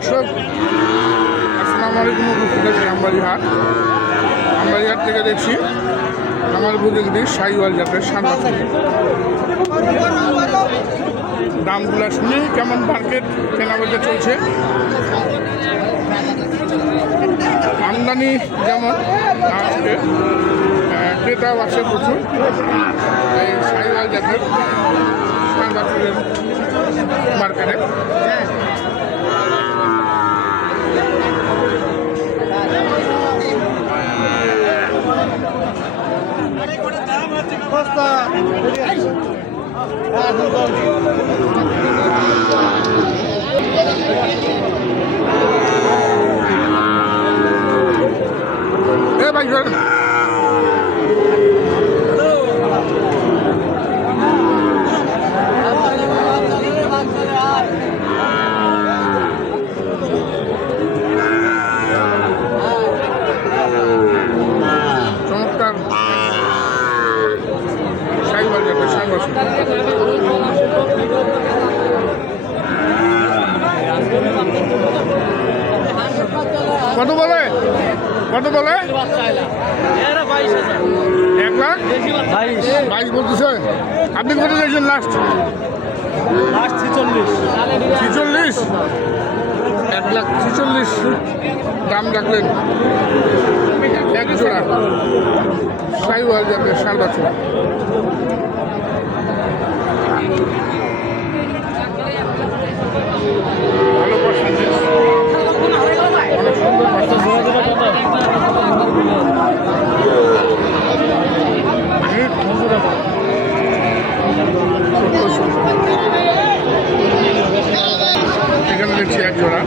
দর্শক, আসসালামু আলাইকুম। উপস্থিত আছি আমবাড়িহাট। আমবাড়িহাট থেকে দেখছি আমার বুঝে শাহিওয়াল জাতের সাদা দামগুলো শুনি কেমন মার্কেট কেনাবেচা চলছে। আমদানি যেমন আজকে ক্রেতাও আছে প্রচুর। এই শাহিওয়াল জাতের সাদা মার্কেটে ভাই চমৎকার শাহিওয়াল জাতের সার কত বলে? কত বলে? 1,22,22 বলতেছে। আপনি কত চাইছেন লাস্ট? 46। 1,46,000 দাম রাখলেন এক জোড়া শাহিওয়াল জাতের ষাঁড় বাছুর। ভালো পার্সেন্টেজ, অনেক সুন্দর এখানে দেখছি এক জোড়া।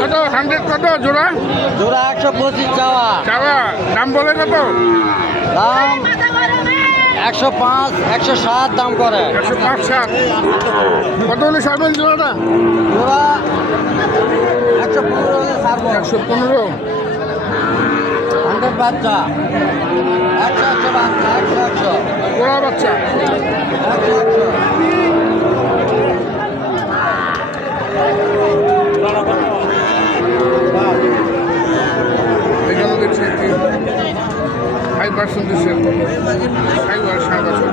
কত 100 কত জোড়া? জোড়া 125 চাওয়া। দাম বলে কত? দাম 105, 107 দাম করে। 105-7 কত হলে ছাড়বেন জোড়াটা? জোড়া 115 হলে ছাড়বো। 115 100 বাচ্চা 100 বাচ্চা 100 গোড়া বাচ্চা 100। এখানে দেখছি একটি 5% শাহিওয়াল ষাঁড় বাছুর।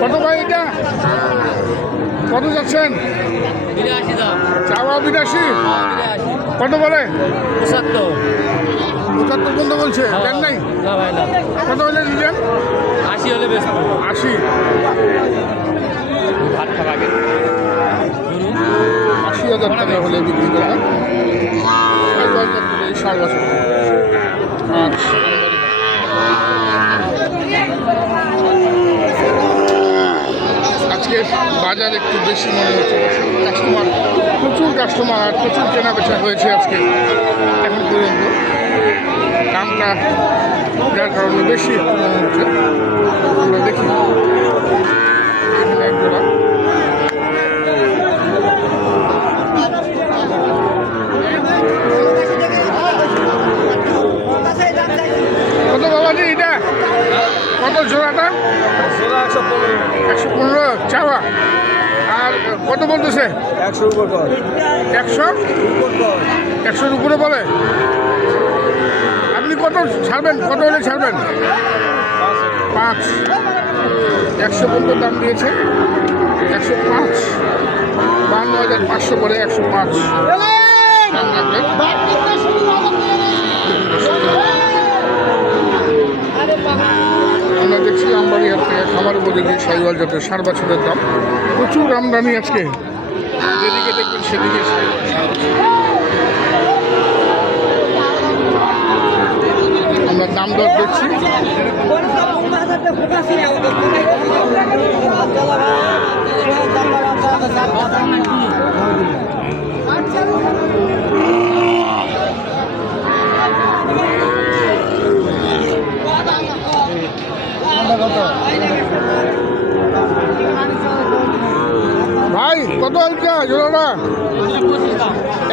কত ভাই এটা? কত যাচ্ছেন? চাওয়া 82। কত বলে? 75 পর্যন্ত বলছে। দেন নাই? কত হলে দিলেন? 80 হলে বেশ। 80 80,000 টাকা হলে বিক্রি করা এই ষাঁড় বাছুর। আজকে বাজার একটু বেশি মনে হচ্ছে। কাস্টমার প্রচুর কাস্টমার আর প্রচুর কেনাবেচা হয়েছে আজকে এখন পর্যন্ত। দামটা যার কারণে বেশি মনে হচ্ছে। আমরা দেখি এখানে এক জোড়া কত বাবাজি এটা? কত জোড়াটা? 115 চাওয়া। আর কত বলতেছে? 100 উপর। 100-100-র উপরে বলে। আপনি কত ছাড়বেন? কত হলে ছাড়বেন? 5। 115 দাম দিয়েছে। 105 52,500 করে 105 দাম রাখবেন। আমরা দেখছি আমবাড়িহাট থেকে খামার উপযোগী শাহিওয়াল জাতের ষাঁড় বাছুরের দাম প্রচুর আমদানি আজকে। যেদিকে দেখবেন সেদিকে আমরা দাম দর দেখছি। কত এটা জোড়াটা?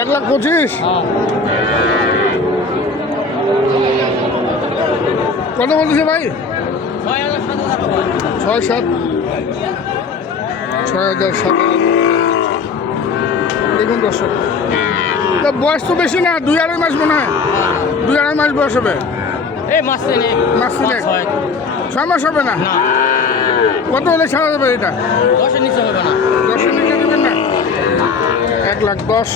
1,25,000। কত বলতেছে ভাই? 6,700। 6,700। দেখুন দর্শক, তা বয়স তো বেশি না, 2-2.5 মাস মনে হয়। 2-2.5 মাস বয়স হবে। এই মাস তিনেক। মাস তিনেক। 6 মাস হবে না। কত হলে ছাড়া যাবে এটা? 10-এর নিচে হবে না। 10-এর নিচে দেবেন না? 1,10,000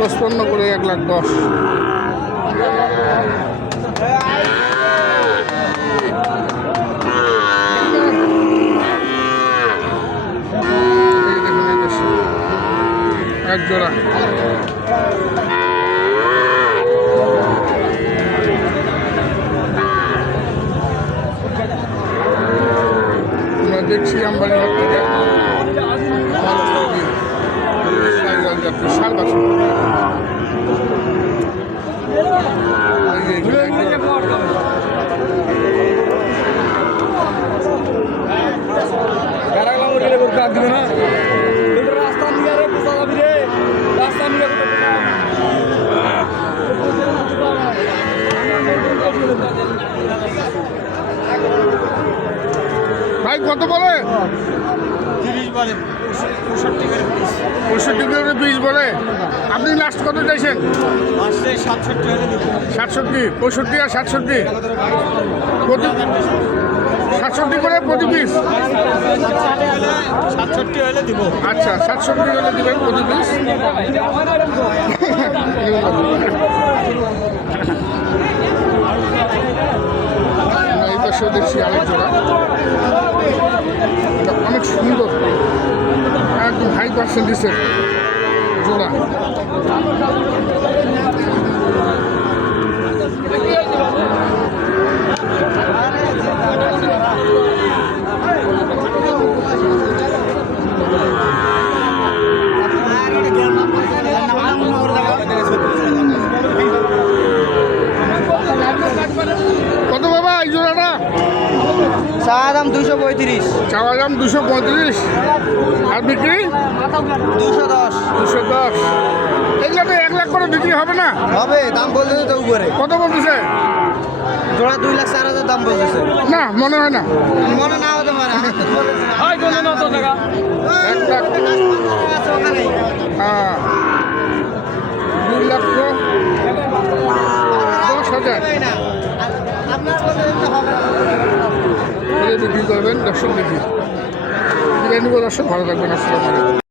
55 করে 1,10,000। এই দেখুন, এই দেশে এক জোড়া। আমরা দেখছি আমবাড়ি হাট থেকে সাইকেল যাত্রী সার বাসে। ভাই কত বলে? 65 করে 20 বলে। আপনি লাস্ট কত চাইছেন? 67, 65 আর 67। 67 করে প্রতি পিস। 67 হলে দিব। আচ্ছা, 67 হলে দিবেন প্রতি পিস। এই পাশেও দেখছি আরেক জোড়া, এটা অনেক সুন্দর, একদম হাই পার্সেন্টেজের জোড়া। কত বাবা এই জোড়াটা? চাওয়া দাম 235। চাওয়া দাম 235 আর বিক্রি 210 210। এগুলো তো 1 লাখ করে বিক্রি হবে না? হবে, দাম বলতেছে তো উপরে। কত বলতেছে? জোড়া 2,04,000 দাম বলতেছে। না, মনে হয় না। মনে না হতে পারে। 1 লাখ, হ্যাঁ, 2,10,000 বিক্রি করবেন। দর্শক দেখি বিরিয়ানি দর্শক ভালো থাকবেন। আসসালামু আলাইকুম।